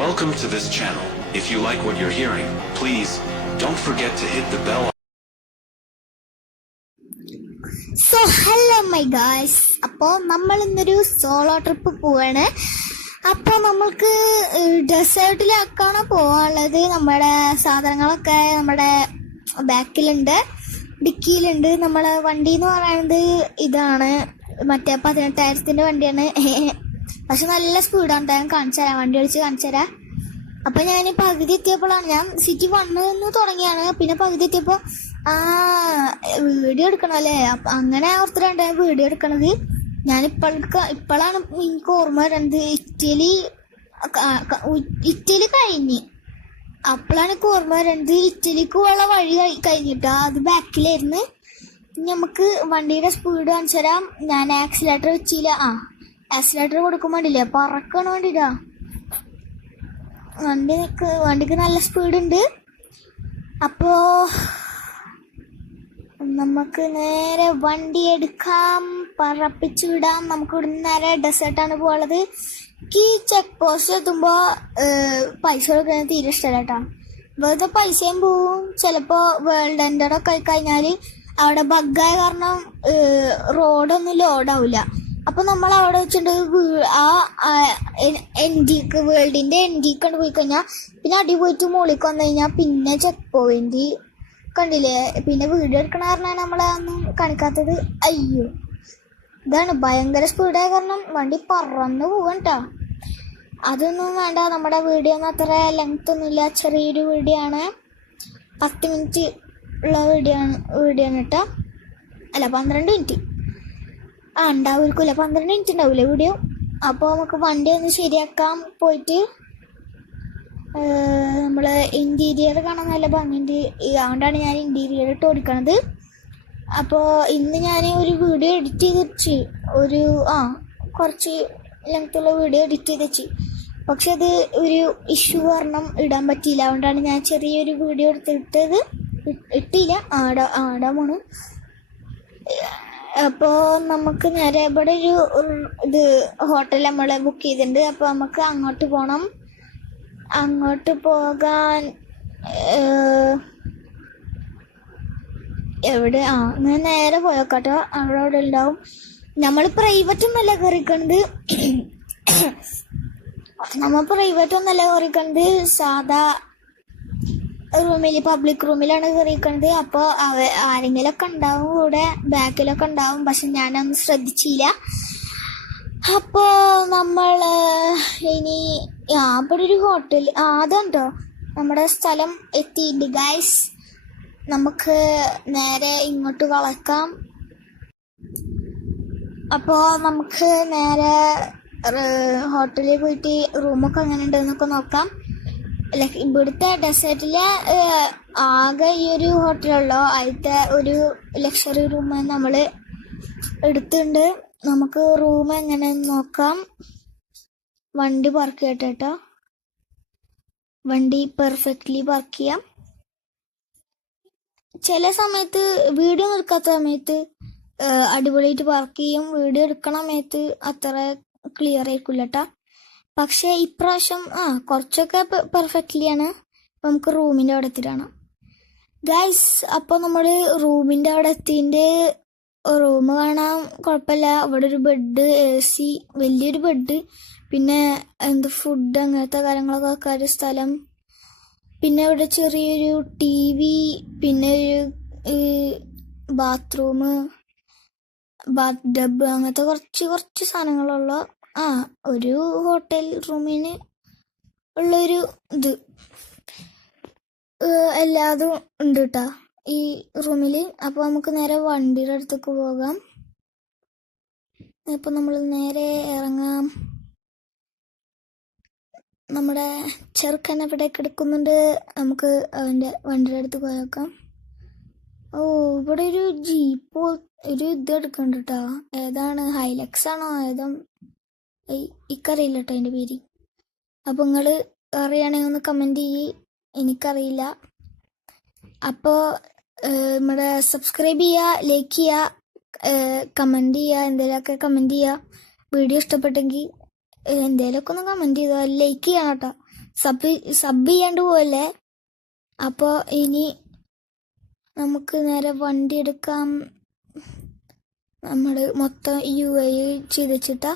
Welcome to this channel. If you like what you're hearing, please don't forget to hit the bell. So hello my guys, അപ്പോൾ നമ്മൾ ഇന്നൊരു solo trip പോവാണ്. അപ്പോൾ നമ്മൾക്ക് ഡെസേർട്ടിലേക്കാണ് പോകാനുള്ളത്. നമ്മുടെ സാധനങ്ങളൊക്കെ നമ്മുടെ ബാക്കിലുണ്ട്, ഡിക്കിയിലുണ്ട്. നമ്മളെ വണ്ടി എന്ന് പറയുന്നത് ഇതാണ്, മറ്റേ 18,000 വണ്ടിയാണ്. പക്ഷെ നല്ല സ്പീഡാണ്. ഞാൻ കാണിച്ചു തരാം, വണ്ടി ഓടിച്ച് കാണിച്ചു തരാം. അപ്പം ഞാൻ പകുതി എത്തിയപ്പോഴാണ്, ഞാൻ സിറ്റി വണ്ണിന്ന് തുടങ്ങിയാണ്, പിന്നെ പകുതി എത്തിയപ്പോൾ വീഡിയോ എടുക്കണം അല്ലേ, അപ്പം അങ്ങനെ ഓർത്തിട്ടാണ് വീഡിയോ എടുക്കണത്. ഇപ്പോഴാണ് എനിക്ക് ഓർമ്മ വരുന്നത്, ഇറ്റലി കഴിഞ്ഞ്. അപ്പോഴാണ് എനിക്ക് ഓർമ്മ വരുന്നത് ഇറ്റലിക്കുള്ള വഴി കഴിഞ്ഞിട്ടാ, അത് ബാക്കിലായിരുന്നു. നമുക്ക് വണ്ടിയുടെ സ്പീഡ് കാണിച്ചു തരാം. ഞാൻ ആക്സിലേറ്റർ വെച്ചില്ല. ആക്സിലേറ്റർ കൊടുക്കാൻ വേണ്ടിയില്ല, പറക്കാൻ വേണ്ടിയിട്ടാ. വണ്ടിക്ക് നല്ല സ്പീഡുണ്ട്. അപ്പോൾ നമുക്ക് നേരെ വണ്ടി എടുക്കാം, പറപ്പിച്ചു വിടാം. നമുക്ക് ഇവിടുന്ന് നേരെ ഡെസേർട്ടാണ് പോകുള്ളത്. ഈ ചെക്ക് പോസ്റ്റ് എത്തുമ്പോൾ പൈസ കൊടുക്കുന്നത് തീരെ ഇഷ്ടമല്ല കേട്ടോ. വെറുതെ പൈസയും പോവും. ചിലപ്പോൾ വേൾഡ് എൻഡറൊക്കെ ആയി കഴിഞ്ഞാൽ അവിടെ ബഗ്ഗായ കാരണം റോഡൊന്നും ലോഡാവില്ല. അപ്പം നമ്മൾ അവിടെ വെച്ചിട്ട് വേൾഡിൻ്റെ എൻഡിക്ക് കണ്ട് പോയി കഴിഞ്ഞാൽ പിന്നെ അടി പോയിട്ട് മുകളിലേക്ക് വന്നു കഴിഞ്ഞാൽ പിന്നെ ചെക്ക് പോയിന്റ് കണ്ടില്ലേ. പിന്നെ വീഡിയോ എടുക്കണ കാരണമാണ് നമ്മളതൊന്നും കാണിക്കാത്തത്. അയ്യോ, ഇതാണ് ഭയങ്കര സ്പീഡായ കാരണം വണ്ടി പറന്ന് പോവാൻ കേട്ടോ. അതൊന്നും വേണ്ട, നമ്മുടെ വീഡിയോ ഒന്നും അത്ര ലെങ്ത് ഒന്നുമില്ല, ചെറിയൊരു വീഡിയോ ആണ്. 10 മിനിറ്റ് ഉള്ള വീഡിയോ ആണ് കേട്ടോ. അല്ല 12 മിനിറ്റ് ഉണ്ടാവില്ല, 12 മിനിറ്റ് ഉണ്ടാവില്ലേ വീഡിയോ. അപ്പോൾ നമുക്ക് വണ്ടി ഒന്ന് ശരിയാക്കാം. പോയിട്ട് നമ്മൾ ഇൻറ്റീരിയർ കാണാൻ നല്ല ഭംഗിയുണ്ട്, അതുകൊണ്ടാണ് ഞാൻ ഇൻറ്റീരിയർ ഇട്ട് ഓടിക്കണത്. അപ്പോൾ ഇന്ന് ഞാൻ ഒരു വീഡിയോ എഡിറ്റ് ചെയ്ത് വെച്ച്, കുറച്ച് ലെങ്ത്തുള്ള വീഡിയോ എഡിറ്റ് ചെയ്ത് വെച്ച്. പക്ഷെ അത് ഒരു ഇഷ്യൂ കാരണം ഇടാൻ പറ്റിയില്ല, അതുകൊണ്ടാണ് ഞാൻ ചെറിയൊരു വീഡിയോ എടുത്തിട്ടത് ഇട്ടില്ല. ആടാൻ പോണു. അപ്പോൾ നമുക്ക് നേരെ ഇവിടെ ഒരു ഹോട്ടൽ നമ്മൾ ബുക്ക് ചെയ്തിട്ടുണ്ട്. അപ്പോൾ നമുക്ക് അങ്ങോട്ട് പോകണം. അങ്ങോട്ട് പോകാൻ എവിടെ ഞാൻ നേരെ പോയോക്കാട്ടോ, അവിടെ ഉണ്ടാവും. നമ്മൾ പ്രൈവറ്റ് ഒന്നല്ല കയറിക്കണത്, സാധാ റൂമിൽ, പബ്ലിക് റൂമിലാണ് കയറിയിരിക്കണത്. അപ്പോൾ ആരെങ്കിലുമൊക്കെ ഉണ്ടാവും കൂടെ, ബാക്കിലൊക്കെ ഉണ്ടാവും. പക്ഷെ ഞാനൊന്നും ശ്രദ്ധിച്ചില്ല. അപ്പോൾ നമ്മൾ ഇനി ഇവിടെ ഒരു ഹോട്ടൽ അതുണ്ടോ, നമ്മുടെ സ്ഥലം എത്തിയിട്ടുണ്ട് ഗൈസ്. നമുക്ക് നേരെ ഇങ്ങോട്ട് വളക്കാം. അപ്പോൾ നമുക്ക് നേരെ ഹോട്ടലിൽ പോയിട്ട് റൂമൊക്കെ എങ്ങനെ ഉണ്ടെന്നൊക്കെ നോക്കാം. ഇവിടുത്തെ ഡെസേർട്ടിലെ ആകെ ഈ ഒരു ഹോട്ടലുള്ളൂ. അതിലത്തെ ഒരു ലക്ഷറി റൂം നമ്മൾ എടുത്തിട്ടുണ്ട്. നമുക്ക് റൂം എങ്ങനെ നോക്കാം. വണ്ടി പാർക്ക് ചെയ്യട്ടെ കേട്ടോ, വണ്ടി പെർഫെക്റ്റ്ലി പാർക്ക് ചെയ്യാം. ചില സമയത്ത് വീഡിയോ എടുക്കാത്ത സമയത്ത് അടിപൊളിയായിട്ട് പാർക്ക് ചെയ്യും, വീഡിയോ എടുക്കണ സമയത്ത് അത്ര ക്ലിയർ ആയിരിക്കില്ല കേട്ടോ. പക്ഷേ ഇപ്രാവശ്യം കുറച്ചൊക്കെ പെർഫെക്റ്റ്ലിയാണ്. അപ്പം നമുക്ക് റൂമിൻ്റെ അവിടെ എത്തിയിട്ടാണ് ഗൈസ്. അപ്പോൾ നമ്മൾ റൂമിൻ്റെ അവിടെ എത്തിയിട്ട് റൂം കാണാൻ കുഴപ്പമില്ല. ഇവിടെ ഒരു ബെഡ്, AC, വലിയൊരു ബെഡ്, പിന്നെ ഫുഡ് അങ്ങനത്തെ കാര്യങ്ങളൊക്കെ വെക്കാൻ ഒരു സ്ഥലം, പിന്നെ ഇവിടെ ചെറിയൊരു TV, പിന്നെ ഒരു ബാത്റൂം, ബാത്ത് ടബ്, അങ്ങനത്തെ കുറച്ച് സാധനങ്ങളുള്ള ഒരു ഹോട്ടൽ റൂമിന് ഉള്ളൊരു ഇത് എല്ലാതും ഉണ്ട് കേട്ടോ ഈ റൂമിൽ. അപ്പോൾ നമുക്ക് നേരെ വണ്ടിയുടെ അടുത്തേക്ക് പോകാം. അപ്പോൾ നമ്മൾ നേരെ ഇറങ്ങാം. നമ്മുടെ ചെറുക്കൻ അവിടെ കിടക്കുന്നുണ്ട്, നമുക്ക് അവൻ്റെ വണ്ടിയുടെ അടുത്ത് പോയേക്കാം. ഇവിടെ ഒരു ജീപ്പ് ഒരു ഇത് എടുക്കുന്നുണ്ട് കേട്ടോ. ഏതാണ്, ഹൈലക്സ് ആണോ ഏതോ, ഇക്കറിയില്ല കേട്ടോ അതിൻ്റെ പേര്. അപ്പോൾ നിങ്ങൾ അറിയണമെങ്കിൽ ഒന്ന് കമൻറ്റ് ചെയ്യ്, എനിക്കറിയില്ല. അപ്പോൾ നമ്മുടെ സബ്സ്ക്രൈബ് ചെയ്യുക, ലൈക്ക് ചെയ്യുക, കമൻറ്റ് ചെയ്യുക, എന്തെങ്കിലുമൊക്കെ കമൻറ്റ് ചെയ്യുക. വീഡിയോ ഇഷ്ടപ്പെട്ടെങ്കിൽ എന്തേലൊക്കെ ഒന്ന് കമൻറ്റ് ചെയ്താൽ ലൈക്ക് ചെയ്യണം കേട്ടോ. സബ് ചെയ്യാണ്ട് പോയല്ലേ. അപ്പോൾ ഇനി നമുക്ക് നേരെ വണ്ടി എടുക്കാം. നമ്മൾ മൊത്തം UAE ചെയ്ത് വെച്ചിട്ടാ.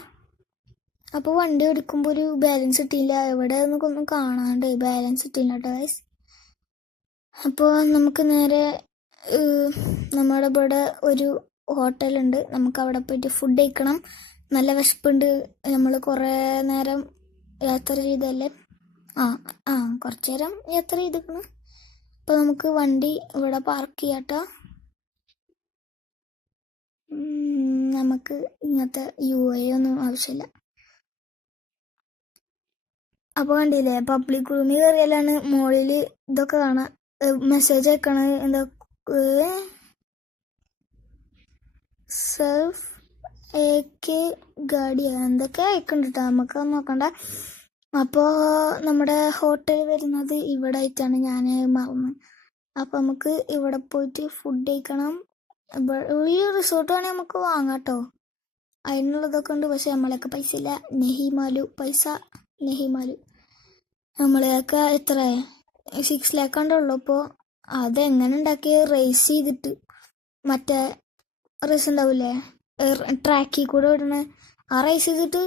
അപ്പോൾ വണ്ടി എടുക്കുമ്പോൾ ഒരു ബാലൻസ് കിട്ടിയില്ല, എവിടെ ഒന്നും കാണാണ്ട് ബാലൻസ് കിട്ടിയില്ല കേട്ടോ ഗൈസ്. അപ്പോൾ നമുക്ക് നേരെ നമ്മുടെ ഇവിടെ ഒരു ഹോട്ടലുണ്ട്, നമുക്ക് അവിടെ പോയിട്ട് ഫുഡ് കഴിക്കണം. നല്ല വിശപ്പുണ്ട്, നമ്മൾ കുറേ നേരം യാത്ര ചെയ്തല്ലേ. കുറച്ച് നേരം യാത്ര ചെയ്തിരിക്കണം. അപ്പോൾ നമുക്ക് വണ്ടി ഇവിടെ പാർക്ക് ചെയ്യാട്ടോ. നമുക്ക് ഇങ്ങനത്തെ UAE ഒന്നും ആവശ്യമില്ല. അപ്പോൾ കണ്ടില്ലേ, പബ്ലിക് റൂമിൽ കയറിയാലാണ് മുകളിൽ ഇതൊക്കെ കാണാം, മെസ്സേജ് അയക്കണത്. എന്താ സെൽഫ് AK ഗാഡിയ എന്തൊക്കെ അയക്കണ്ട കേട്ടോ, നമുക്ക് നോക്കണ്ട. അപ്പോൾ നമ്മുടെ ഹോട്ടൽ വരുന്നത് ഇവിടെ ആയിട്ടാണ്, ഞാൻ മറന്നു. അപ്പോൾ നമുക്ക് ഇവിടെ പോയിട്ട് ഫുഡ് കഴിക്കണം. ഈ റിസോർട്ട് വേണമെങ്കിൽ നമുക്ക് വാങ്ങാം കേട്ടോ, അതിനുള്ളതൊക്കെ ഉണ്ട്. പക്ഷെ നമ്മളെയൊക്കെ പൈസ ഇല്ല. നെഹിമാലു നമ്മളെയൊക്കെ എത്ര 6 lakh ഉള്ളൂ. അപ്പോൾ അതെങ്ങനെ ഉണ്ടാക്കി റേസ് ചെയ്തിട്ട്, മറ്റേ റേസ് ഉണ്ടാവില്ലേ ട്രാക്കിൽ കൂടെ വിടണ, ആ റേസ് ചെയ്തിട്ട്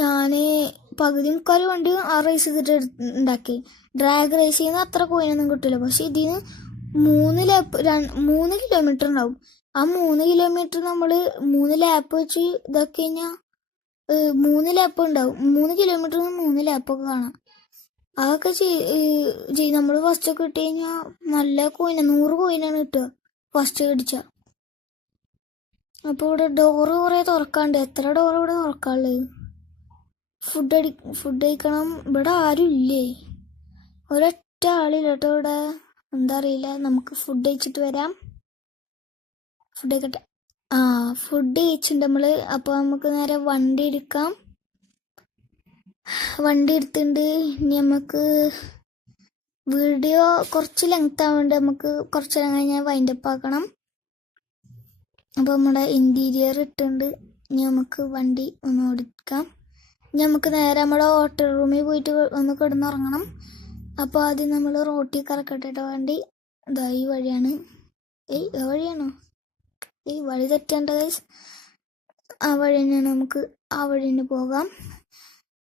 ഞാൻ പകുതി മുക്കാൽ വണ്ടി ആ റേസ് ചെയ്തിട്ട് ഉണ്ടാക്കി. ഡ്രാഗ് റേസ് ചെയ്യുന്ന അത്ര കോയിനൊന്നും കിട്ടില്ല. പക്ഷെ ഇതിന് 3 കിലോമീറ്റർ ഉണ്ടാവും. ആ 3 കിലോമീറ്റർ നമ്മൾ 3 ലാപ്പ് വെച്ച് ഇതാക്കി കഴിഞ്ഞാൽ 3 ലാപ്പ് ഉണ്ടാവും. 3 കിലോമീറ്ററിന് 3 ലാപ്പൊക്കെ കാണാം. അതൊക്കെ നമ്മൾ ഫസ്റ്റ് ഒക്കെ ഇട്ട് കഴിഞ്ഞാൽ നല്ല കോയിന, 100 കോയിനാണ് കിട്ടുക ഫസ്റ്റ് അടിച്ച. അപ്പോൾ ഇവിടെ ഡോറ് കുറേ തുറക്കാണ്ട്, എത്ര ഡോറ് ഇവിടെ തുറക്കാനുള്ളത്? ഫുഡ് കഴിക്കണം. ഇവിടെ ആരും ഇല്ലേ, ഒരൊറ്റ ആളില്ല കേട്ടോ ഇവിടെ. എന്താ അറിയില്ല, നമുക്ക് ഫുഡ് കഴിച്ചിട്ട് വരാം. ഫുഡ് കഴിക്കട്ടെ. ഫുഡ് കഴിച്ചിട്ടുണ്ട് നമ്മൾ. അപ്പോൾ നമുക്ക് നേരെ വണ്ടി എടുക്കാം. വണ്ടി എടുത്തിട്ടുണ്ട്. ഇനി നമുക്ക് വീഡിയോ കുറച്ച് ലെങ്ത് ആവുന്നുണ്ട്, നമുക്ക് കുറച്ച് നേരം കഴിഞ്ഞാൽ വൈൻഡപ്പ് ആക്കണം. അപ്പോൾ നമ്മുടെ ഇൻറ്റീരിയർ ഇട്ടുണ്ട്. ഇനി നമുക്ക് വണ്ടി ഒന്ന് ഓടിക്കാം. ഇനി നമുക്ക് നേരെ നമ്മുടെ ഹോട്ടൽ റൂമിൽ പോയിട്ട് ഒന്ന് കിടന്നുറങ്ങണം. അപ്പോൾ ആദ്യം നമ്മൾ റോട്ടിൽ കറക്കട്ടെ കേട്ടോ വണ്ടി. ഇതാ ഈ വഴിയാണ്. വഴിയാണോ? വഴി തെറ്റേണ്ട ഗൈസ്. ആ വഴി തന്നെയാണ്, നമുക്ക് ആ വഴി തന്നെ പോകാം.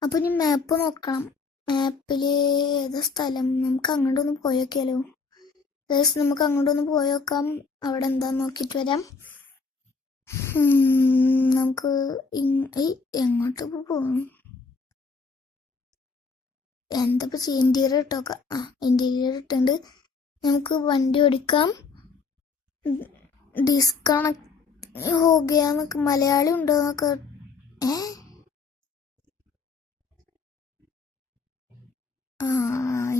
അപ്പോൾ ഇനി മാപ്പ് നോക്കണം. മാപ്പിൽ ഏതാ സ്ഥലം? നമുക്ക് അങ്ങോട്ടൊന്ന് പോയി നോക്കിയാലോ ഗൈസ്, നമുക്ക് അങ്ങോട്ടൊന്ന് പോയി നോക്കാം. അവിടെ എന്താന്ന് നോക്കിയിട്ട് വരാം. നമുക്ക് എങ്ങോട്ട് പോകും? എന്താ ചെയ്യാം? ഇൻറ്റീരിയർ ഇട്ടോക്കാം. ഇൻറ്റീരിയർ ഇട്ടുണ്ട്. നമുക്ക് വണ്ടി ഓടിക്കാം. ഡിസ്കണക്ട് ഹോഗയാന്നൊക്കെ മലയാളി ഉണ്ടോ എന്നൊക്കെ.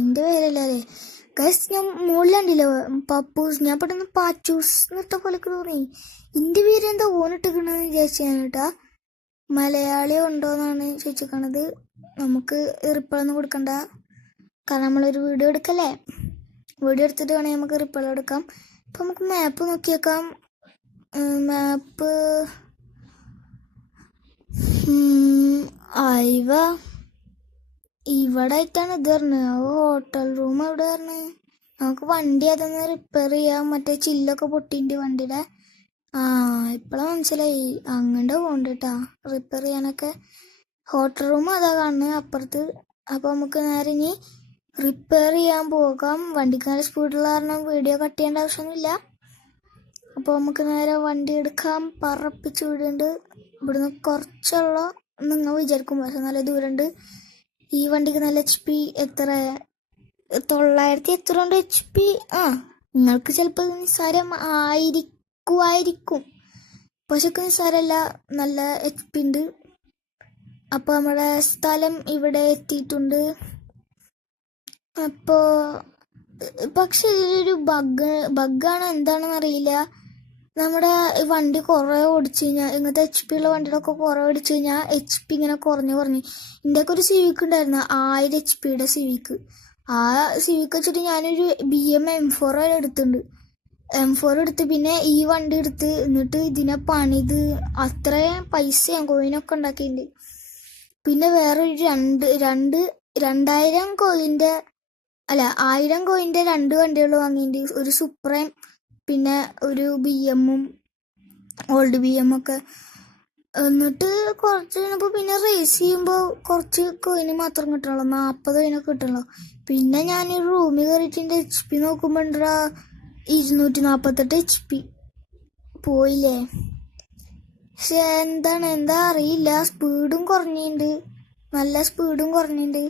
എൻ്റെ പേരല്ലേ ഗൈസ്. ഞാൻ മുകളിലുണ്ടല്ലോ പപ്പൂസ്, ഞാൻ പെട്ടെന്ന് പാച്ചൂസ് എന്നിട്ട പോലെയൊക്കെ തോന്നി. എൻ്റെ പേര് എന്താ ഓനിട്ടിക്കണെന്ന് വിചാരിച്ചാണ് കേട്ടാ. മലയാളി ഉണ്ടോയെന്നാണ് ചോദിച്ചിരിക്കണത്. നമുക്ക് റിപ്ലൈ കൊടുക്കണ്ട, കാരണം നമ്മളൊരു വീഡിയോ എടുക്കല്ലേ. വീഡിയോ എടുത്തിട്ട് വേണമെങ്കിൽ നമുക്ക് റിപ്ലൈ എടുക്കാം. അപ്പം നമുക്ക് മാപ്പ് നോക്കിയേക്കാം. മാപ്പ് ഇവിടെ ആയിട്ടാണ് ഇത് പറഞ്ഞത്. ഹോട്ടൽ റൂം എവിടെ പറഞ്ഞത്? നമുക്ക് വണ്ടി അതൊന്ന് റിപ്പയർ ചെയ്യാം. മറ്റേ ചില്ലൊക്കെ പൊട്ടിൻ്റെ വണ്ടിയുടെ. ഇപ്പോഴാണ് മനസ്സിലായി. അങ്ങോട്ട് പോകണ്ട കേട്ടാ റിപ്പയർ ചെയ്യാനൊക്കെ. ഹോട്ടൽ റൂം അതാ കാണുന്നത് അപ്പുറത്ത്. അപ്പോൾ നമുക്ക് നേരെ ഇനി റിപ്പയർ ചെയ്യാൻ പോകാം. വണ്ടിക്ക് നേരെ സ്പീഡുള്ള കാരണം വീഡിയോ കട്ട് ചെയ്യേണ്ട ആവശ്യമൊന്നുമില്ല. അപ്പോൾ നമുക്ക് നേരെ വണ്ടി എടുക്കാം. പറപ്പിച്ച് വിടുന്നുണ്ട്. ഇവിടുന്ന് കുറച്ചുള്ള നിങ്ങൾ വിചാരിക്കും, പക്ഷെ നല്ല ദൂരമുണ്ട്. ഈ വണ്ടിക്ക് നല്ല HP എത്ര 900 എത്ര ഉണ്ട് HP? നിങ്ങൾക്ക് ചിലപ്പോൾ നിസ്സാരം ആയിരിക്കും, പക്ഷെ നിസ്സാരമല്ല, നല്ല HP ഉണ്ട്. അപ്പോൾ നമ്മുടെ സ്ഥലം ഇവിടെ എത്തിയിട്ടുണ്ട്. അപ്പോൾ പക്ഷെ ഇതൊരു ബഗ്ഗാണ്, എന്താണെന്ന് അറിയില്ല. നമ്മുടെ വണ്ടി കുറേ ഓടിച്ചു കഴിഞ്ഞാൽ, ഇങ്ങനത്തെ HP ഉള്ള വണ്ടികളൊക്കെ കുറേ ഓടിച്ചു കഴിഞ്ഞാൽ HP ഇങ്ങനെ കുറഞ്ഞ് ഇതിൻ്റെയൊക്കെ ഒരു സിവിക്ക് ഉണ്ടായിരുന്നു, 1000 HP സിവിക്ക്. ആ സിവിക്ക് വെച്ചിട്ട് ഞാനൊരു BM M4 എടുത്തിട്ടുണ്ട്. M4 എടുത്ത് പിന്നെ ഈ വണ്ടി എടുത്ത്, എന്നിട്ട് ഇതിനെ പണിത് അത്രയും പൈസ കോയിനൊക്കെ ഉണ്ടാക്കിയിട്ടുണ്ട്. പിന്നെ വേറെ ഒരു രണ്ട് 2000 കോയിന്റെ അല്ല 1000 കോയിന്റെ 2 വണ്ടികൾ വാങ്ങിയിട്ട് ഒരു സുപ്രയും പിന്നെ ഒരു BM-ഉം ഓൾഡ് BM ഒക്കെ. എന്നിട്ട് കുറച്ച് കഴിഞ്ഞപ്പോൾ പിന്നെ റേസ് ചെയ്യുമ്പോൾ കുറച്ച് കോയിന് മാത്രം കിട്ടുള്ളൂ, 40 കോയിനൊക്കെ കിട്ടുള്ളൂ. പിന്നെ ഞാൻ റൂമിൽ കയറിയിട്ട് HP നോക്കുമ്പോൾ 248 HP പോയില്ലേ. പക്ഷെ എന്താ അറിയില്ല, സ്പീഡും കുറഞ്ഞിട്ടുണ്ട്, നല്ല സ്പീഡും കുറഞ്ഞിട്ടുണ്ട്.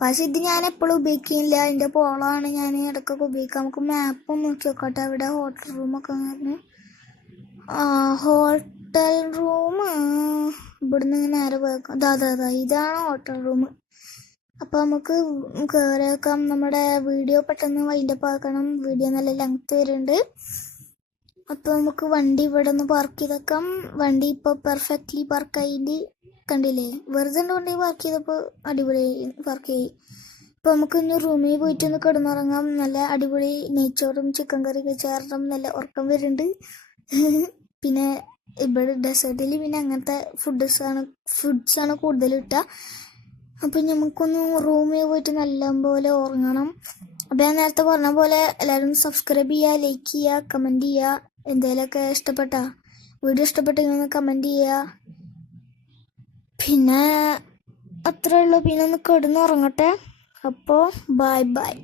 പക്ഷെ ഇത് ഞാൻ എപ്പോഴും ഉപയോഗിക്കുന്നില്ല, അതിൻ്റെ പോളാണ് ഞാൻ ഇടയ്ക്കൊക്കെ ഉപയോഗിക്കാം. നമുക്ക് മാപ്പ് നോക്കി നോക്കട്ടെ, അവിടെ ഹോട്ടൽ റൂമൊക്കെ പറഞ്ഞു. ഹോട്ടൽ റൂം ഇവിടുന്ന് നേരെ പോയേക്കാം. അതാ ഇതാണ് ഹോട്ടൽ റൂം. അപ്പോൾ നമുക്ക് കയറി വെക്കാം. നമ്മുടെ വീഡിയോ പെട്ടെന്ന് വൈൻഡപ്പ് ആക്കണം, വീഡിയോ നല്ല ലെങ്ത് വരുന്നുണ്ട്. അപ്പോൾ നമുക്ക് വണ്ടി ഇവിടെ ഒന്ന് പാർക്ക് ചെയ്തേക്കാം. വണ്ടി ഇപ്പോൾ പെർഫെക്റ്റ്ലി പാർക്കായിട്ട് കണ്ടില്ലേ, വെറുതെ വണ്ടി പാർക്ക് ചെയ്തപ്പോൾ അടിപൊളി പാർക്ക് ചെയ്യും. ഇപ്പോൾ നമുക്ക് ഇന്ന് റൂമിൽ പോയിട്ട് ഒന്ന് കിടന്നുറങ്ങാം. നല്ല അടിപൊളി നെയ്ച്ചോറും ചിക്കൻ കറിയൊക്കെ ചേർന്നും നല്ല ഉറക്കം വരുന്നുണ്ട്. പിന്നെ ഇവിടെ ഡെസേർട്ടിൽ പിന്നെ അങ്ങനത്തെ ഫുഡ്സാണ് കൂടുതൽ കിട്ടുക. അപ്പം നമുക്കൊന്ന് റൂമിൽ പോയിട്ട് നല്ലപോലെ ഉറങ്ങണം. അപ്പം ഞാൻ നേരത്തെ പറഞ്ഞ പോലെ എല്ലാവരും സബ്സ്ക്രൈബ് ചെയ്യുക, ലൈക്ക് ചെയ്യുക, കമൻറ്റ് ചെയ്യുക. എന്തെങ്കിലുമൊക്കെ വീഡിയോ ഇഷ്ടപ്പെട്ടെങ്കിൽ ഒന്ന് കമൻറ്റ് ചെയ്യുക. പിന്നെ അത്രേ ഉള്ളൂ. പിന്നെ ഒന്ന് കിടന്നുറങ്ങട്ടെ. അപ്പോൾ ബൈ.